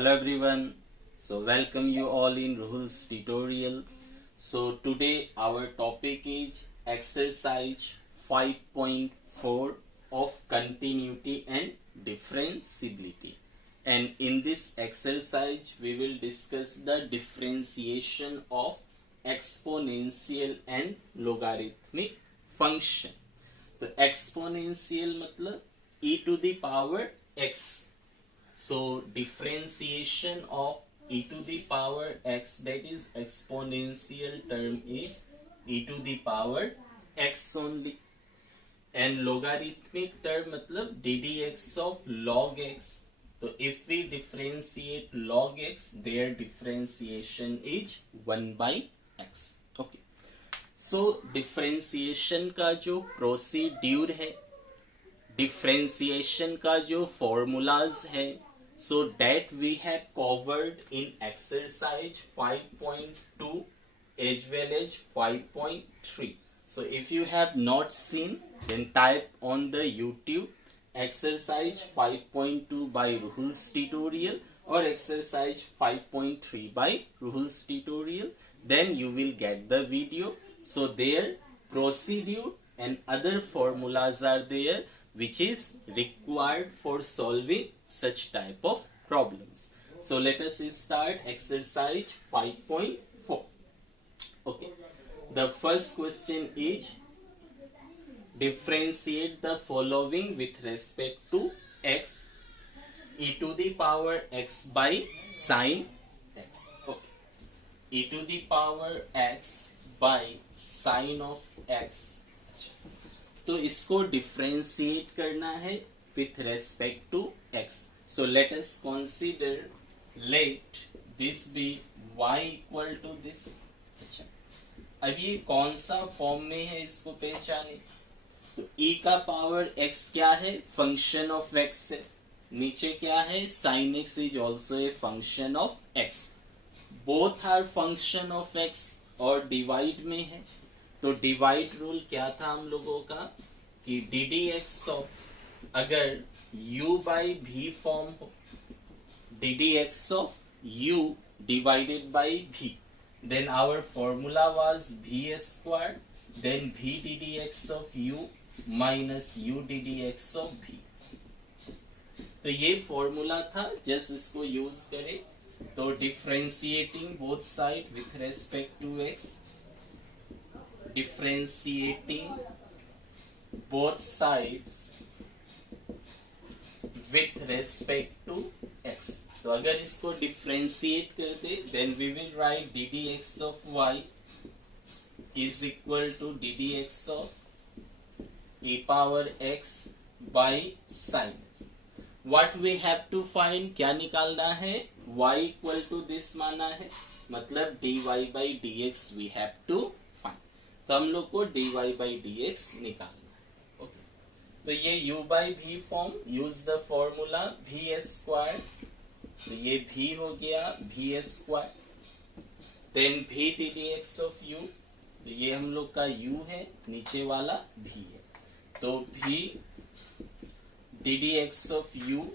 Hello everyone. So welcome you all in Ruhul's tutorial. So today our topic is exercise 5.4 of continuity and differentiability. And in this exercise we will discuss the differentiation of exponential and logarithmic function. तो exponential मतलब e to the power x. So differentiation of e to the power x, that is exponential term, is e to the power x only. And logarithmic term मतलब ddx of log x. So if we differentiate log x, their differentiation is 1 by x. Okay. So differentiation का जो procedure है, differentiation का जो formulas है, so that we have covered in exercise 5.2 as well as 5.3. So if you have not seen, then type on the YouTube exercise 5.2 by Ruhul's tutorial or exercise 5.3 by Ruhul's tutorial, then you will get the video. So there procedure and other formulas are there which is required for solving such type of problems. So let us start exercise 5.4. Okay. The first question is differentiate the following with respect to x. E to the power x by sine x. Okay. E to the power x by sine of x. तो इसको differentiate करना है with respect to x. So let us consider, let this be y equal to this. अच्छा, अब ये कौन सा form में है इसको पहचाने. तो e का पावर x क्या है, फंक्शन ऑफ x है. नीचे क्या है, sin x is also a function of x. Both are function of x और डिवाइड में है. तो डिवाइड रूल क्या था हम लोगों का कि डी डी एक्स ऑफ अगर u बाई भी फॉर्म हो, d d x of u divided by v, then our formula was v square, then v d d x of u minus u d d x of v. तो ये formula था, just इसको use करें. तो differentiating both side with respect to x, differentiating both sides with respect to x. तो अगर इसको differentiate कर दे, then we will write ddx of y is equal to ddx of e power x by sin x. What we have to find, क्या निकालना है, y equal to this माना है, मतलब dy by dx we have to. तो हम लोग को dy बाई dx निकालना है. ओके. तो ये u by v form, use the formula v square. तो ये v हो गया v square, then v d d x of u. तो ये हम लोग का u है, नीचे वाला v है. तो v d d x of u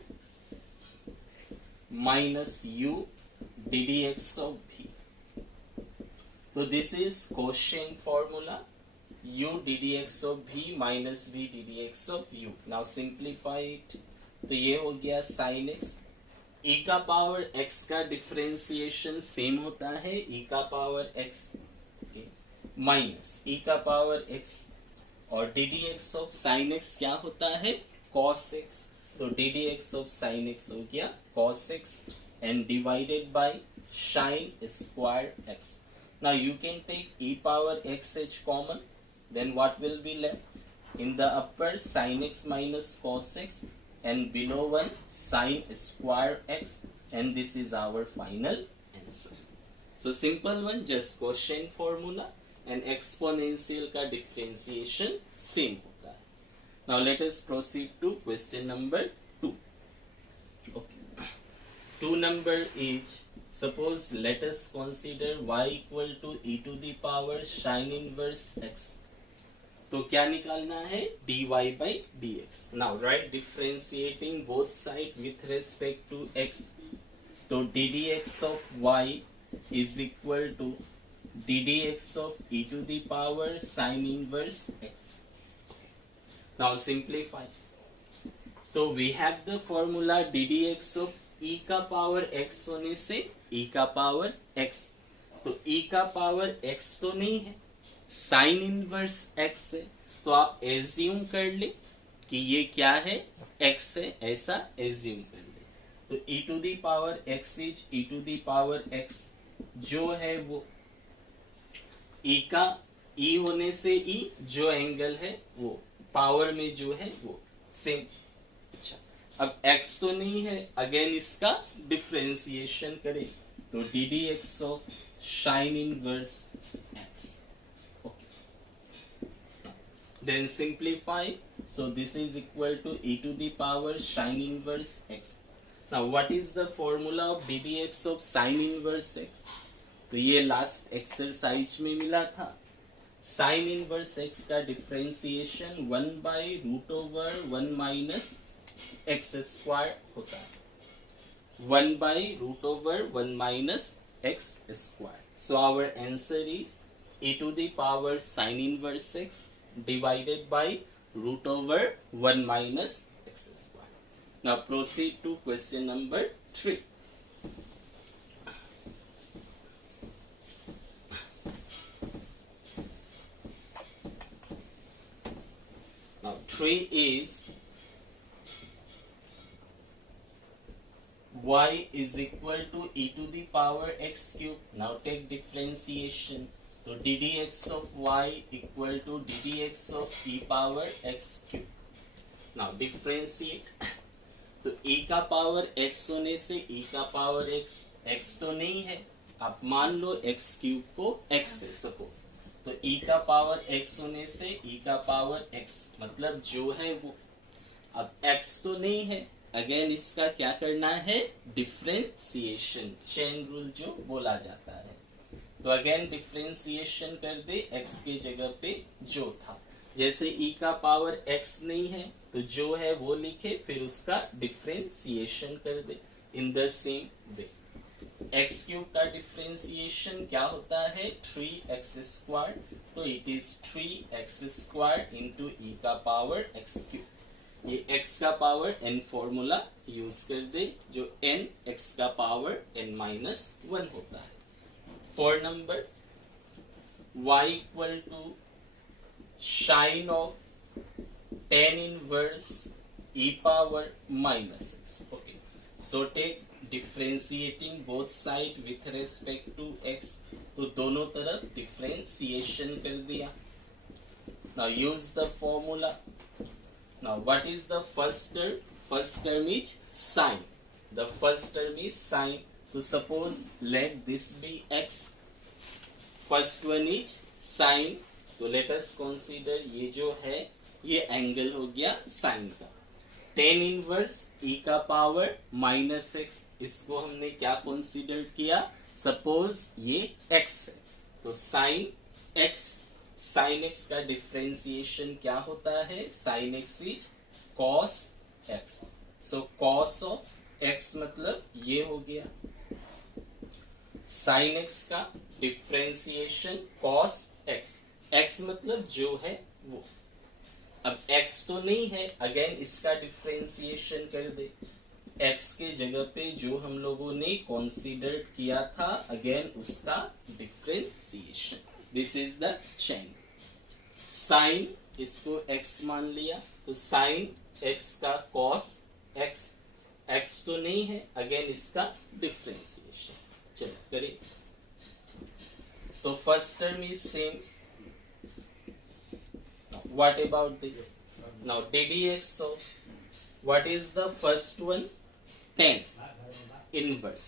minus u d d x of v. So this is quotient formula, u ddx of v minus v ddx of u. Now simplify it. तो ये हो गया sin x. e का power x का differentiation same होता है e का power x minus e का पावर x, और ddx of sin x क्या होता है, cos x. तो ddx of sin x हो गया cos x and divided by sin square x. Now you can take e power xh common, then what will be left? In the upper, sin x minus cos x, and below one sin square x, and this is our final answer. So simple one, just quotient formula and exponential का differentiation same होता है. Now let us proceed to question number 2. Okay. 2 number is, suppose let us consider y equal to e to the power sin inverse x. तो क्या निकालना है, dy by dx. Now write differentiating both sides with respect to x. तो d d x of y is equal to d d x of e to the power sine inverse x. Now simplify. तो we have the formula d d x of e का power x होने से ई का power x. तो ई का power x तो नहीं है, साइन इनवर्स एक्स है. तो आप एज्यूम कर ले कि ये क्या है, एक्स है, ऐसा एज्यूम कर ले. तो e to the power x is e to the power x जो है वो ई का ई होने से ई जो एंगल है वो पावर में जो है वो सेम. अच्छा, अब x तो नहीं है, अगेन इसका डिफरेंशिएशन करें तो d d x of sine inverse x. Okay, then simplify. So this is equal to e to the power sine inverse x. Now what is the formula of d d x of sine inverse x? तो ये last exercise में मिला था. Sine inverse x का differentiation 1 by root over 1 minus x square होता है. 1 by root over 1 minus x square. So our answer is e to the power sine inverse x divided by root over 1 minus x square. Now proceed to question number 3. Now 3 is y is equal to e to the power x cube. Now take differentiation. So ddx of y equal to ddx of e power x cube. Now differentiate. तो e का power x होने से e का power x, x तो नहीं है, आप मान लो x क्यूब को x से सपोज. तो e का पावर x होने से e का पावर x मतलब जो है वो. अब x तो नहीं है, अगेन इसका क्या करना है, डिफरेंशिएशन, चेन रूल जो बोला जाता है. तो अगेन डिफरेंशिएशन कर दे x के जगह पे जो था. जैसे e का पावर x नहीं है तो जो है वो लिखे, फिर उसका डिफरेंशिएशन कर दे in the same way. X cube का डिफरेंशिएशन क्या होता है, 3x स्क्वायर. तो it is 3x square into e का पावर x क्यूब. ये x का पावर n फॉर्मूला यूज कर दे जो n x का पावर n माइनस 1 होता है. 4 number y equal to sine of tan inverse e power minus x. Okay, so take differentiating both side with respect to x. तो दोनों तरफ differentiation कर दिया. Now use the formula. Now what is the first term? First term is sine. The first term is sine. तो suppose let this be x. First one is sine. तो let us consider ये जो है ये angle हो गया sine का. Tan inverse e का पावर माइनस एक्स, इसको हमने क्या कंसीडर किया, सपोज ये x है. तो साइन x, साइन x का डिफरेंशिएशन क्या होता है, sine x is cos x. So cos of x मतलब ये हो गया. साइन x का डिफरेंशिएशन कॉस x, x मतलब जो है वो. अब x तो नहीं है, अगेन इसका डिफरेंशिएशन कर दे. x के जगह पे जो हम लोगों ने कंसीडर किया था, अगेन उसका differentiation. This is the chain. Sine इसको x मान लिया, तो साइन x का कॉस x, x तो नहीं है, अगेन इसका डिफरेंशिएशन. चलो करिए. तो first term is same. What about this? Now ddx of what is the first one? tan inverse.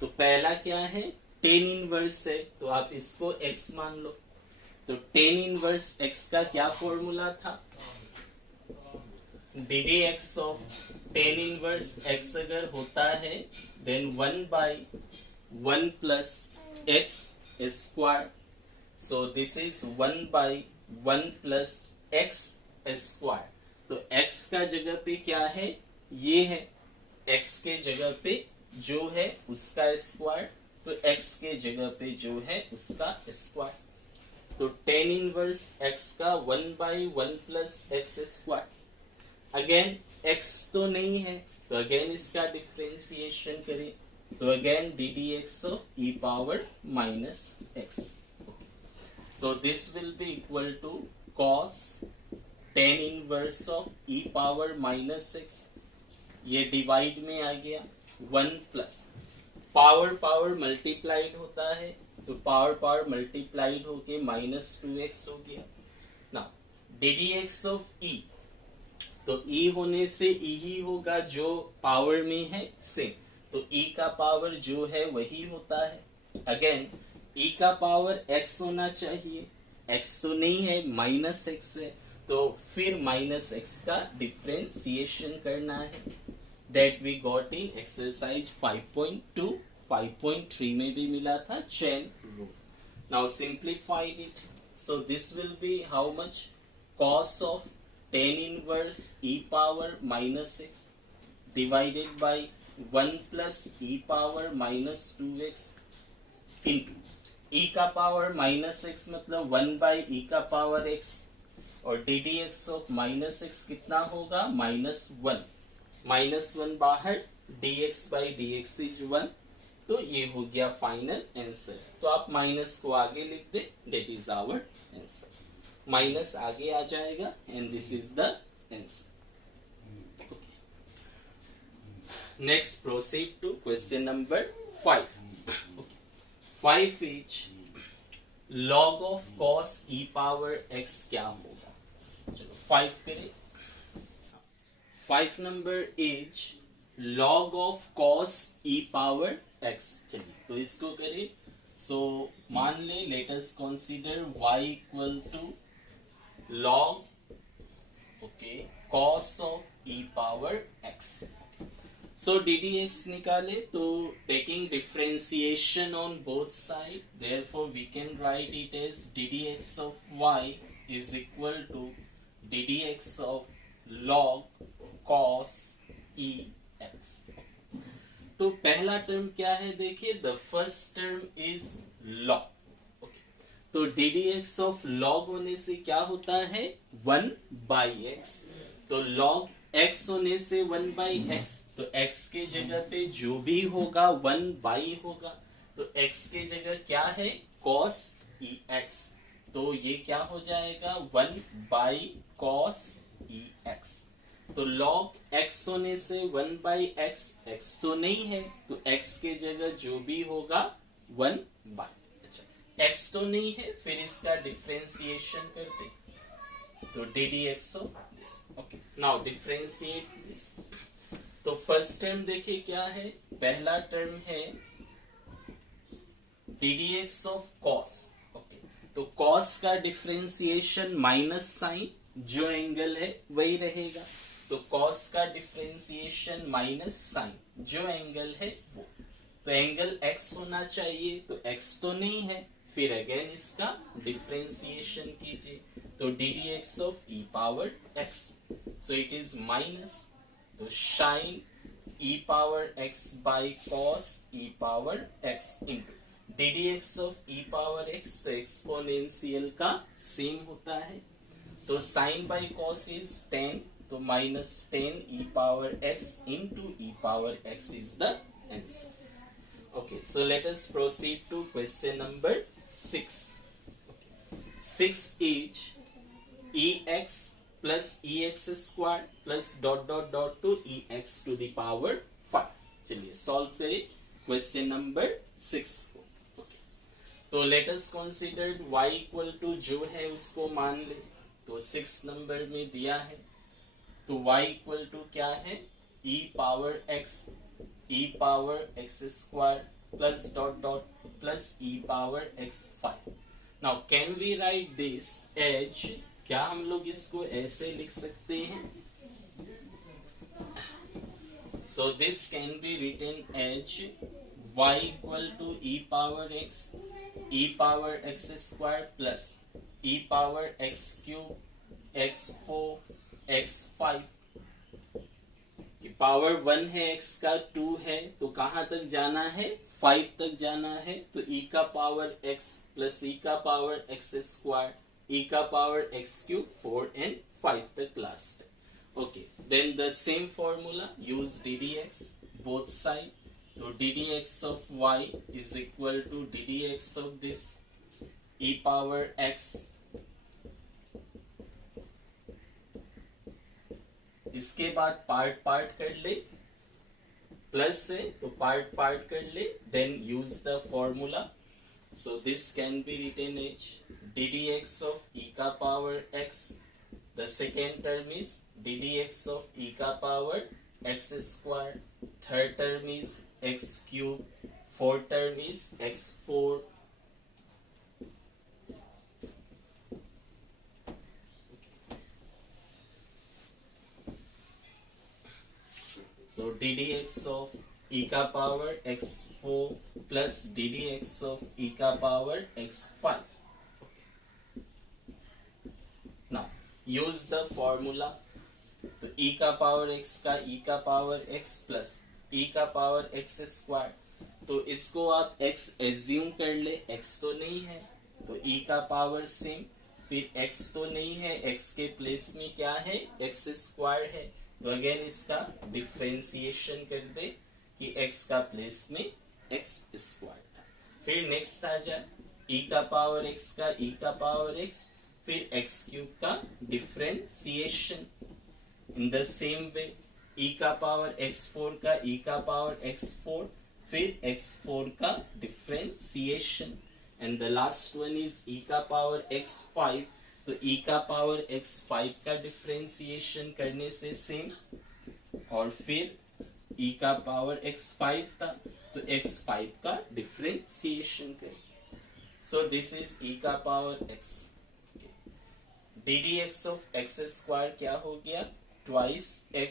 तो पहला क्या है, tan inverse है, तो आप इसको x मान लो. तो tan inverse x का क्या फॉर्मूला था, ddx of tan inverse x अगर होता है then 1 by 1 plus x square. So this is 1 by 1 plus x square. तो x का जगह पे क्या है, ये है, x के जगह पे जो है उसका स्क्वायर, तो x के जगह पे जो है उसका स्क्वायर। तो टेन इनवर्स x का 1/1 plus x square. Again x तो नहीं है, तो अगेन इसका डिफ्रेंसिएशन करें, तो again d d x of e power minus x. So this will be equal to cos tan inverse of e power minus x, ये divide में आ गया 1 प्लस पावर पावर मल्टीप्लाइड होता है, तो पावर पावर मल्टीप्लाइड होके -2x हो गया। Now d d x of e, तो ई होने से ई ही होगा, जो पावर में है सेम, तो ई का पावर जो है वही होता है। अगेन ई का पावर x होना चाहिए, x तो नहीं है, -x है, तो फिर -x का डिफ्रेंसिएशन करना है। That we got in exercise 5.2, 5.3 में भी मिला था chain rule. Now simplified it, so this will be how much, cos of tan inverse e power -x divided by 1 plus e power -2x into e का power -x मतलब 1/e का power x, और d d x of -x कितना होगा, -1, -1 बाहर, dx/dx is 1, तो ये हो गया फाइनल आंसर। तो आप माइनस को आगे लिख दे, that is our answer, minus आगे आ जाएगा and this is the answer. Next proceed to question number 5. Okay. 5 is log of cos e power x क्या होगा, चलो 5 करें। 5 number is log of cos e power x, चलिए तो इसको करें। सो मान ले, let us consider y equal to log, okay, cos of e power x। So ddx निकाले, तो taking differentiation on both sides, therefore we can write it as ddx of y is equal to ddx of log cos e x। तो पहला term क्या है, देखिए, the first term is log, तो ddx of log होने से क्या होता है, 1/x, तो log x होने से 1/x, तो x के जगह पे जो भी होगा 1/, होगा, तो x के जगह क्या है, cos ex, तो ये क्या हो जाएगा, 1/cos ex। तो log x होने से 1/x, x तो नहीं है, तो x के जगह जो भी होगा 1/। अच्छा, x तो नहीं है, फिर इसका डिफ्रेंसिएशन करते, तो ddx of this. Okay, now differentiate this. तो फर्स्ट टर्म देखिए क्या है, पहला टर्म है ddx ऑफ cos। ओके, तो cos का डिफ्रेंसिएशन माइनस साइन, जो एंगल है वही रहेगा, तो cos का डिफ्रेंसिएशन माइनस साइन, जो एंगल है वो, तो एंगल x होना चाहिए, तो x तो नहीं है, फिर अगेन इसका डिफ्रेंसिएशन कीजिए, तो ddx of e power x, so it is minus, तो sine e power x by cos e power x into d d x of e power x, तो एक्सपोनेंशियल का सेम होता है, तो साइन बाई cos इज 10, तो -10 e power x into e power x is the answer. Okay, so let us proceed to question number 6। 6 is ex plus ex square plus dot dot dot to ex to the power 5। चलिए solve करें question number 6 को। तो let us consider y equal to जो है उसको मान ले, तो 6 नंबर में दिया है, तो y इक्वल टू क्या है, e power x square plus dot dot plus e power x 5। Now can we write this as, क्या हम लोग इसको ऐसे लिख सकते हैं, so this can be written as y equal to e power x square plus e power x cube x4 x5, okay, power 1 है x का, 2 है, तो कहां तक जाना है, 5 तक जाना है, तो e का पावर x प्लस e का पावर x स्क्वायर, e का पावर x क्यूब, 4 एंड 5 तक लास्ट है। Okay, then the same formula, use ddx both side, तो ddx of y is equal to ddx of this e power x, इसके बाद part part कर ले, plus है तो पार्ट पार्ट कर ले, then use the formula, so this can be written as ddx of e का power x, the second term is ddx of e का power x square, third term is x cube, fourth term is x4, so ddx of e का power x4 plus ddx of e का power x5. Now use the formula, तो e का power x का e का power x plus e का power x square, तो इसको आप x एज्यूम कर ले, x तो नहीं है तो e का पावर सेम, फिर x तो नहीं है, x के प्लेस में क्या है, x स्क्वायर है, तो अगेन इसका डिफरेंशिएशन कर दे कि x का प्लेस में x स्क्वायर था, फिर नेक्स्ट आ जाए e का पावर x का e का पावर x, फिर x क्यूब का differentiation, in the same way e का पावर x4 का e का पावर x4, फिर x4 का differentiation, and the last one is e का पावर x5, तो e का पावर x5 का डिफरेंशिएशन करने से सेम, और फिर e का पावर x5 था तो x5 का डिफरेंशिएशन करें, सो दिस इज e का power x, ddx of x square क्या हो गया, twice x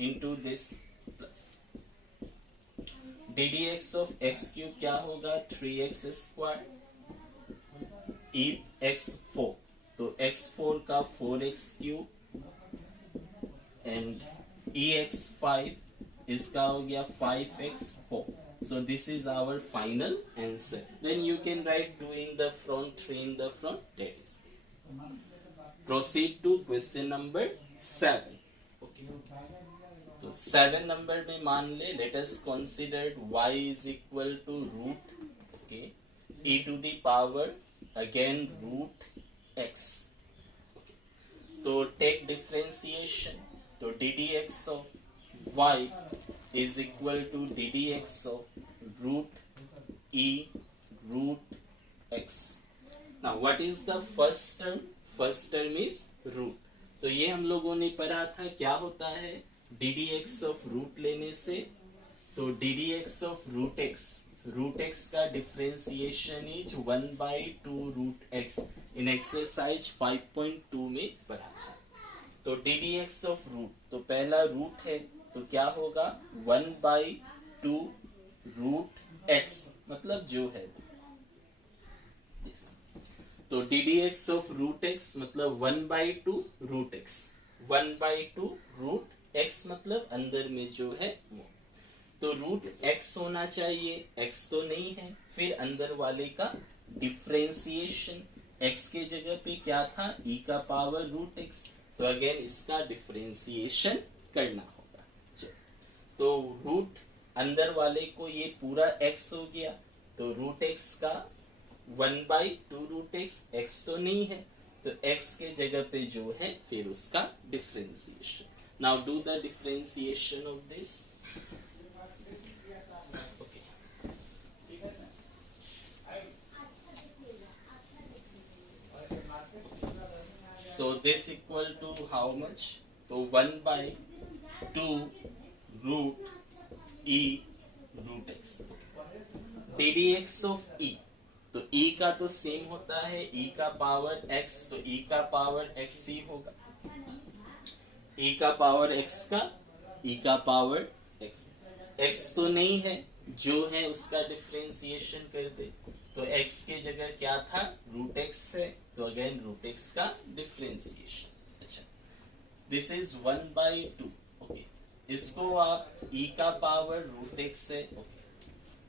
into this, plus ddx of x cube क्या होगा, 3x स्क्वायर, e x4, तो x4 का 4x cube, and e x5 इसका हो गया 5x4, so this is our final answer, then you can write 2 in the front, 3 in the front, that is. Proceed to question number 7. Okay, तो 7 number में मान ले, let us consider y is equal to root, okay, e to the power again root x, okay, तो take differentiation, तो ddx of y is equal to ddx of root e root x. Now what is the first term, first term is root, तो ये हम लोगों ने पढ़ा था क्या होता है, ddx of root लेने से, तो ddx of root x का differentiation is 1/2 root x, in exercise 5.2 में पढ़ा था, तो ddx of root, तो पहला रूट है तो क्या होगा 1/2 रूट x, मतलब जो है, तो ddx of root x मतलब 1/2 रूट x, 1/2 रूट x मतलब अंदर में जो है वो, तो रूट x होना चाहिए, x तो नहीं है, फिर अंदर वाले का डिफरेंशिएशन, x के जगह पे क्या था, e का पावर रूट x, तो अगेन इसका डिफरेंशिएशन करना होगा, तो रूट अंदर वाले को ये पूरा x हो गया, तो रूट x का 1/2 रूट x तो नहीं है, तो x के जगह पे जो है फिर उसका differentiation, now do the differentiation of this, so this equal to how much, तो 1/2 root e root x, ddx of e, तो e का तो सेम होता है, e का पावर x, तो e का पावर x ही होगा, e का पावर x का e का पावर x, x तो नहीं है, जो है उसका डिफरेंशिएशन कर दे, तो x के जगह क्या था, रूट x है, तो अगेन रूट x का डिफरेंशिएशन, अच्छा, दिस इज 1/2, ओके, इसको आप e का पावर रूट एक्स से,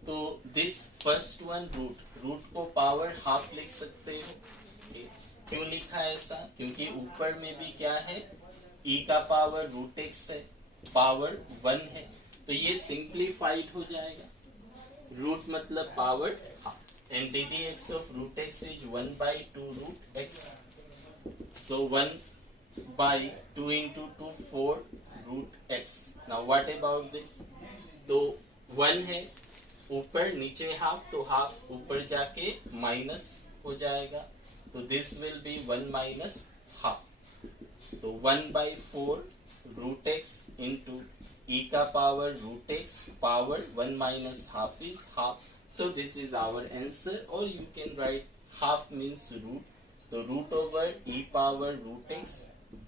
तो दिस फर्स्ट वन रूट को पावर हाफ लिख सकते हो। okay? क्यों लिखा ऐसा? क्योंकि ऊपर में भी क्या है, e का पावर रूट एक्स है, पावर 1 है, तो ये सिंप्लीफाइड हो जाएगा। रूट मतलब power half, and ddx of root x is 1 by 2 root x. So 1 by 2 into 2 4 root x. Now what about this? तो 1 है, ऊपर नीचे हाफ, तो हाफ ऊपर जाके माइनस हो जाएगा, तो this will be 1 minus half, तो 1 by 4 root x into e का power root x power 1 minus half is half. So this is our answer, or you can write half means root. So root over e power root x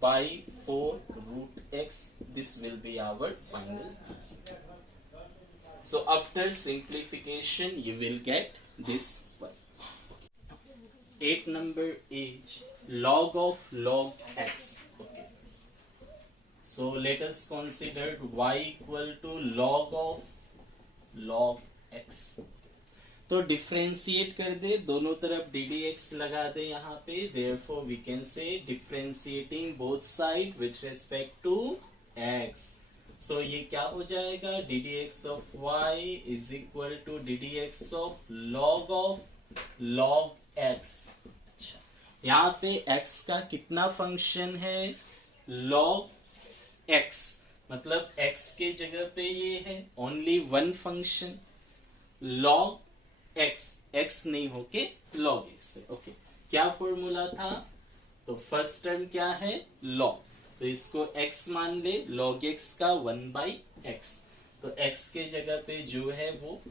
by 4 root x. This will be our final answer. So after simplification, you will get this one. 8 number is log of log x. Okay. So let us consider y equal to log of log x. तो differentiate कर दे, दोनों तरफ D d x लगा दे यहाँ पे, therefore we can say differentiating both side with respect to x. सो ये क्या हो जाएगा, d d x of y is equal to d d x of log x. अच्छा, यहाँ पे एक्स का कितना फंक्शन है, लॉग एक्स, मतलब एक्स के जगह पे ये है only one function, log x, x नहीं होके लॉग एक्स है। ओके, क्या फॉर्मूला था, तो फर्स्ट टर्म क्या है, लॉग, तो इसको एक्स मान ले, लॉग एक्स का 1 बाई एक्स, तो एक्स के जगह पे जो है वो,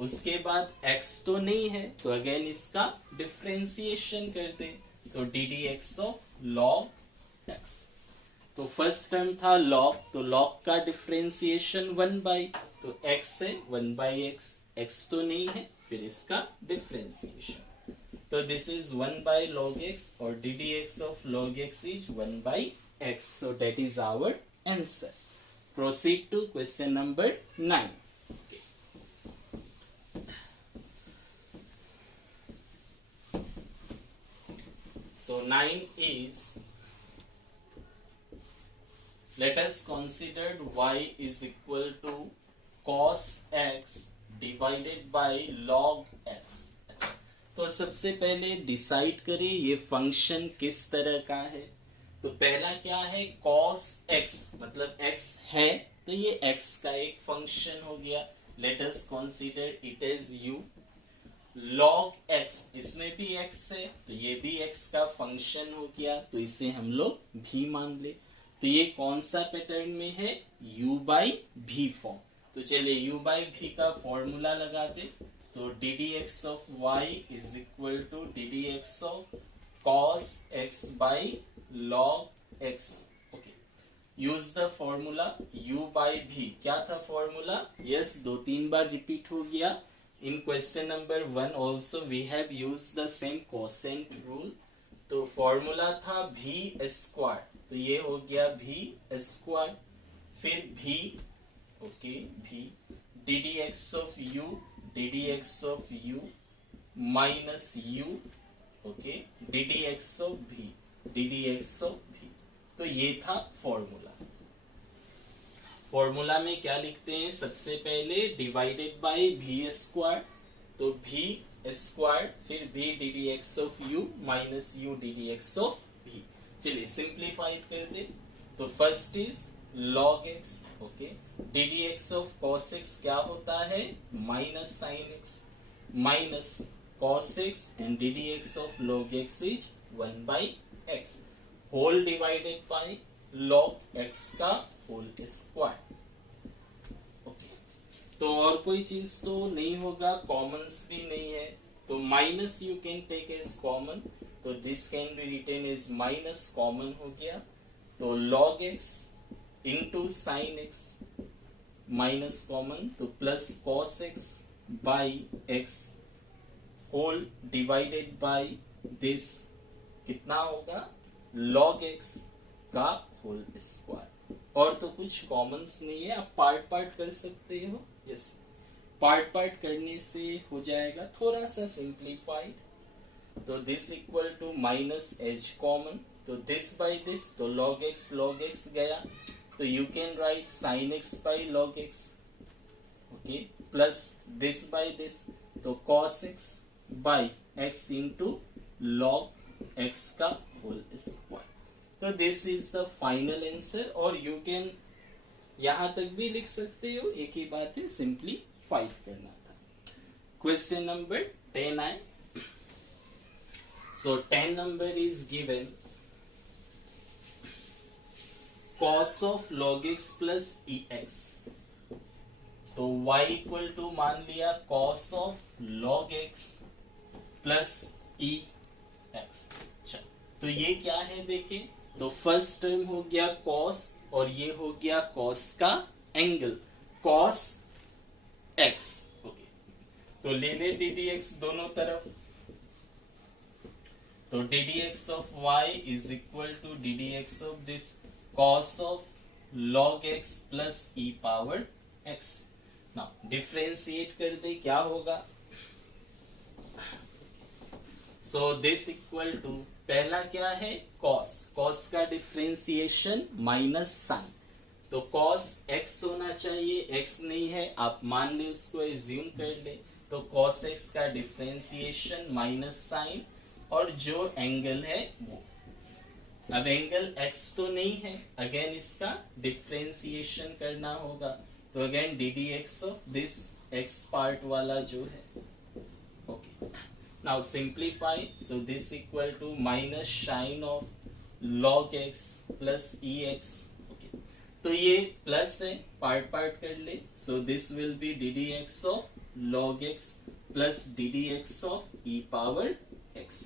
उसके बाद एक्स तो नहीं है तो अगेन इसका डिफ्रेंसिएशन कर दे, तो d d x of log x. तो फर्स्ट टर्म था लॉग, तो लॉग का डिफ्रेंसिएशन 1 बाई, तो एक्स है 1 बाई एक्स, एक्स तो नहीं है, फिर इसका डिफ्रेंसिएशन, तो this is 1 by log x, और d d x of log x is 1 by x. So that is our answer. Proceed to question number 9। So 9 is, let us consider y is equal to cos x divided by log x। तो सबसे पहले decide करें ये function किस तरह का है। तो पहला क्या है, cos x, मतलब x है तो ये x का एक फंक्शन हो गया, let us consider it as u। log x, इसमें भी x है तो ये भी x का फंक्शन हो गया, तो इसे हम लोग भी मान ले। तो ये कौन सा पैटर्न में है, u बाई भी फॉर्म। तो चलिए u बाई भी का फॉर्मूला लगा दे, तो d d x of y is equal to d d x of cos x by log x. Okay, use the formula u by v, क्या था formula, yes 2-3 बार repeat हो गया। In question number 1 also we have used the same quotient rule। तो formula था भी square, तो ये हो गया भी स्क्वायर, फिर भी, ओके भी d d x of you, d d x of u minus you, okay d d x of भी, डी डी एक्स ऑफ भी। तो ये था फॉर्मूला। फॉर्मूला में क्या लिखते हैं, सबसे पहले डिवाइडेड बाय भी स्क्वायर, तो भी स्क्वायर, फिर भी d d x of u minus u d d x of v. चलिए सिंप्लीफाइड कर दे, तो first is log x, okay d d x of cos x क्या होता है, minus sine x, minus cos x, and d d x of log x is 1 by x, whole divided by log x का whole square. Okay, तो और कोई चीज तो नहीं होगा, कॉमन्स भी नहीं है, तो minus you can take as common, तो this can be written as minus, common हो गया, तो log x into sine x, minus common, तो plus cos x by x whole divided by this, कितना होगा, लॉग एक्स का whole square. और तो कुछ कॉमन्स नहीं है, आप पार्ट पार्ट कर सकते हो। यस, पार्ट पार्ट करने से हो जाएगा थोड़ा सा सिंप्लीफाइड। तो this equal to minus h common, तो दिस बाई दिस, तो log x गया, तो you can write sin x by log x, okay, plus this by this, तो cos x by x into log x का whole square. तो this is the final answer, और you can यहां तक भी लिख सकते हो, एक ही बात है, सिंप्लीफाइड करना था। क्वेश्चन नंबर 10 आए। So 10 number is given cos of log x plus ex, तो y इक्वल टू मान लिया cos of log x plus ex। तो ये क्या है देखें, तो फर्स्ट टर्म हो गया cos और ये हो गया cos का एंगल cos x, ओके, तो ले ले ddx दोनों तरफ, तो ddx of y is equal to ddx of this cos of log x plus e power x। now differentiate कर दे, क्या होगा, so this equal to पहला क्या है cos, cos का डिफरेंशिएशन माइनस साइन, तो cos x होना चाहिए, x नहीं है, आप मान ले उसको एज्यूम कर ले, तो cos x का डिफरेंशिएशन माइनस साइन, और जो एंगल है वो, अब एंगल x तो नहीं है, अगेन इसका डिफरेंशिएशन करना होगा, तो again ddx of this x part वाला जो है, okay, now simplify, so this equal to minus sine of log x plus ex, okay, तो ये प्लस है, पार्ट पार्ट कर ले, so this will be ddx of log x plus ddx of e power x।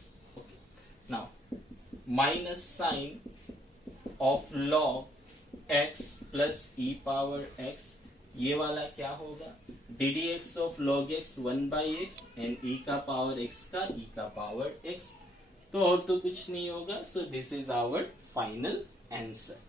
Now minus sign of log x plus e power x, ये वाला क्या होगा, ddx of log x 1 by x and e का power x का e का power x, तो और तो कुछ नहीं होगा, so this is our final answer।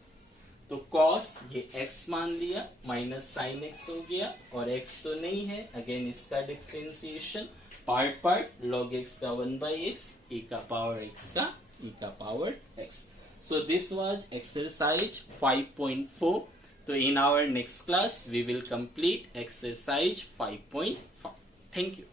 तो cos ये x मान लिया, माइनस साइन x हो गया, और x तो नहीं है, अगेन इसका differentiation part part, log x का 1 by x, e का पावर x का e का power x। So this was exercise 5.4. So in our next class we will complete exercise 5.5. Thank you.